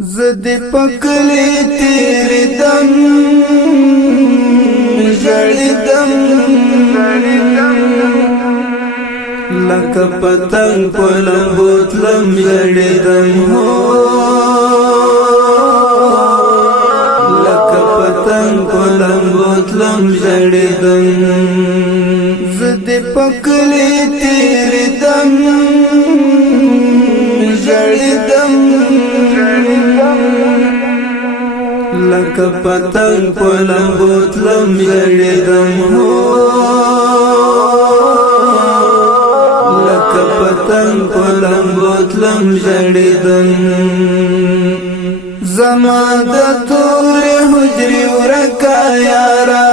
زد پکلی تیری دم جڑی دم لکه پتنگ پلم بوتلم جڑی دم ہو لکه پتنگ پلم بوتلم جڑی دم زد پکلی تیری دم جڑی دم لکه پتنگ پلم بوتلم جڑی دم ہو لکه پتنگ پلم بوتلم جڑی دم زما د تور حجری ورکا یارا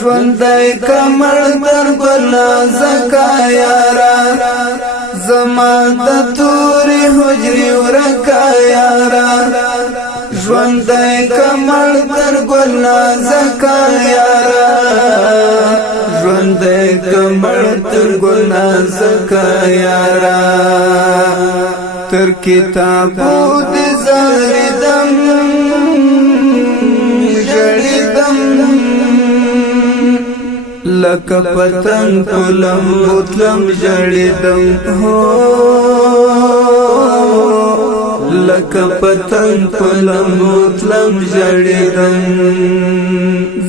ژوندی کمر در بلا زکا یارا زما د تور حجری ورکا یارا ژوندی کمر در بلا زکا یارا ژوندی کمر در بلا زکا یارا تر کتابو دی زاریدم جڑیدم لکه پتنگ پلم بوتلم جڑیدم ہو لکه پتنگ پلم بوتلم جڑیدم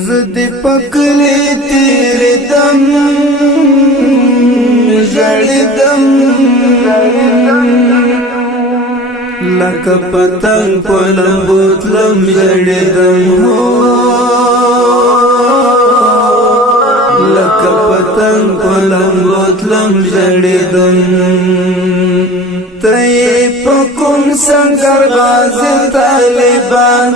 زد پکلی تیری دم جڑیدم لکه پتنگ پلم بوتلم جڑی دم ہو لکه پتنگ پلم بوتلم جڑی دم تی پکم سنگر غازی طالبان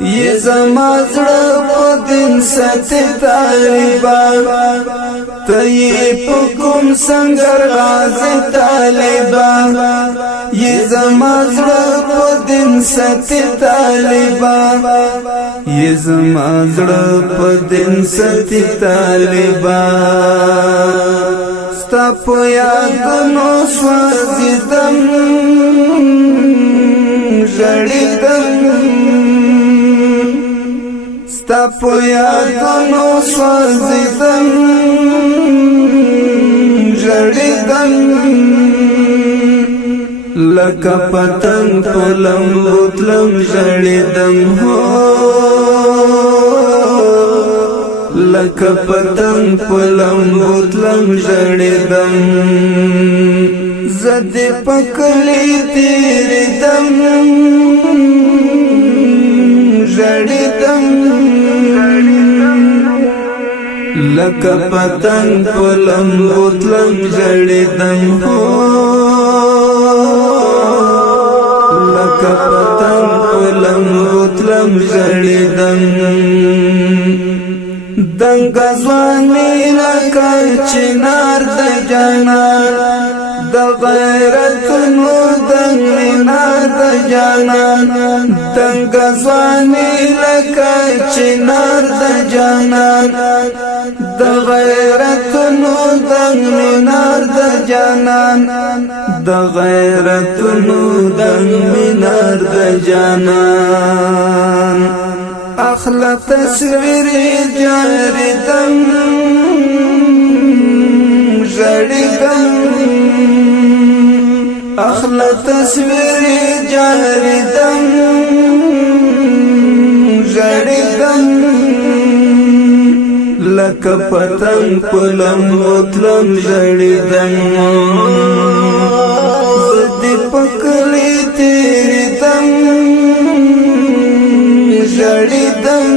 یہ زما زړه په دین ساتي طالبان تی پکم سنگر غازی طالبان یہ زما زړه په دین ساتي طالبان یہ زما زړه په دین ساتي طالبان ستا په یادونو سوځیدم ژړیدم ستا په یادونو سوځیدم ژړیدم لکه پتنگ پلم بوتلم جڑیدم ہو لکه پتنگ پلم بوتلم جڑیدم زد پکلی تیری دم جڑیدم لکه پتنگ پلم بوتلم جڑیدم ہو لکه پتنگ پلم بوتلم جڑیدم دنګ ځواني لکه چنار د جانان د غیرتونو دنګ مینار د جانان دنګ ځواني لکه چنار د جانان د غیرتونو دنګ مینار د جانان د غیرتونو دنګ مینار د جانان اخلا تصویر جاریدم جڑیدم اخلا تصویر جاریدم جڑیدم لکه پتنگ پلم بوتلم جڑیدم زد پکلی تیری دم جڑیدم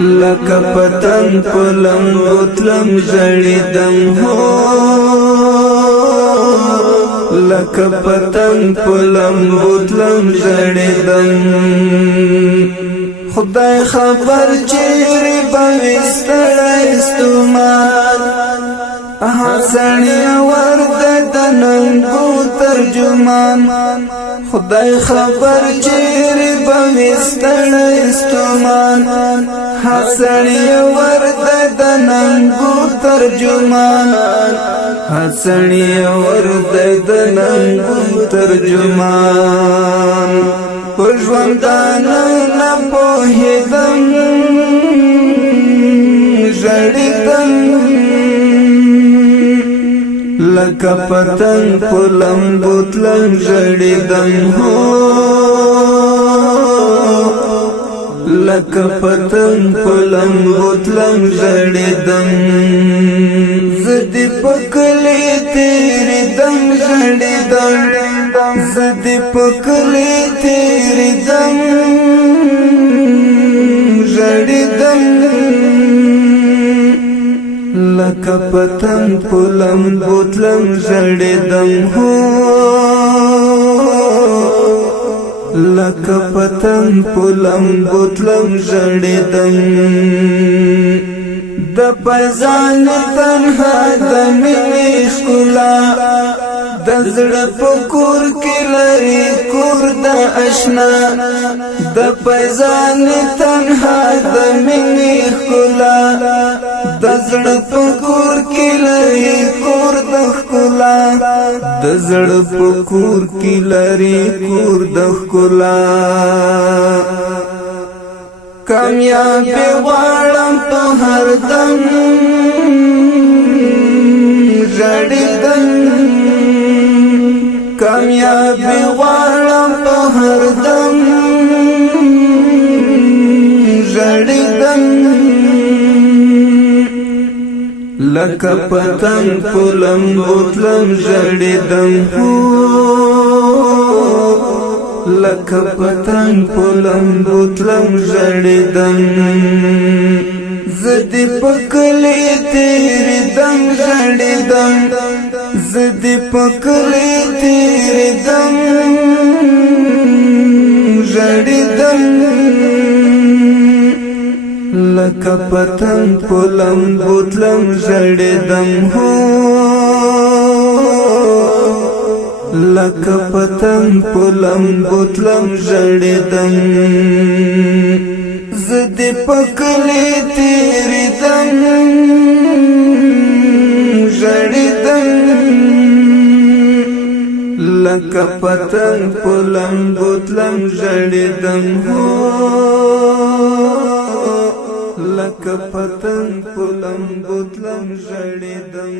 لکه پتنگ پلم بوتلم جڑیدم ہو لکه پتنگ پلم بوتلم جڑیدم خدای خبر چیرې به وي ستړی ستومان حسنی ورد دننگو ترجمان خدای خبر چیری بوستن استمان حسنی ورد دننگو ترجمان حسنی ورد دننگو ترجمان پژوندانا نپوهیدم ژړیدم لکه پتنګ په لمبو تلم ژړیدم هو لکه پتنګ په لمبو تلم ژړیدم زه دې په کلي تېرېدم ژړیدم زه دې په کلي تېرېدم ژړیدم لکه پتنګ په لمبو تلم ژړیدم هو لکه پتنګ په لمبو تلم ژړیدم د پایزان تنها د مینې ښکلا د زړه په کور کې لري کور د اشنا د پایزان تنها د مینې ښکلا د زړه په کور کې لري کور د ښکلا د زړه په کور کې لري کور د ښکلا کامیابی غواړم په هر دم ژړیدم کامیابی غواړم په هر دم ژړیدم لکه پتنګ په لمبو تلم ژړیدم لکه پتنګ په لمبو تلم ژړیدم زه دې په کلي تېرېدم ژړیدم زه دې په کلي تېرېدم ژړیدم لکه پتنګ په لمبو تلم ژړیدم هو لکه پتنګ په لمبو تلم ژړیدم زه دې په کلي تېرېدم ژړیدم لکه پتنګ په لمبو تلم ژړیدم هو لکه پتنګ په لمبو تلم ژړیدم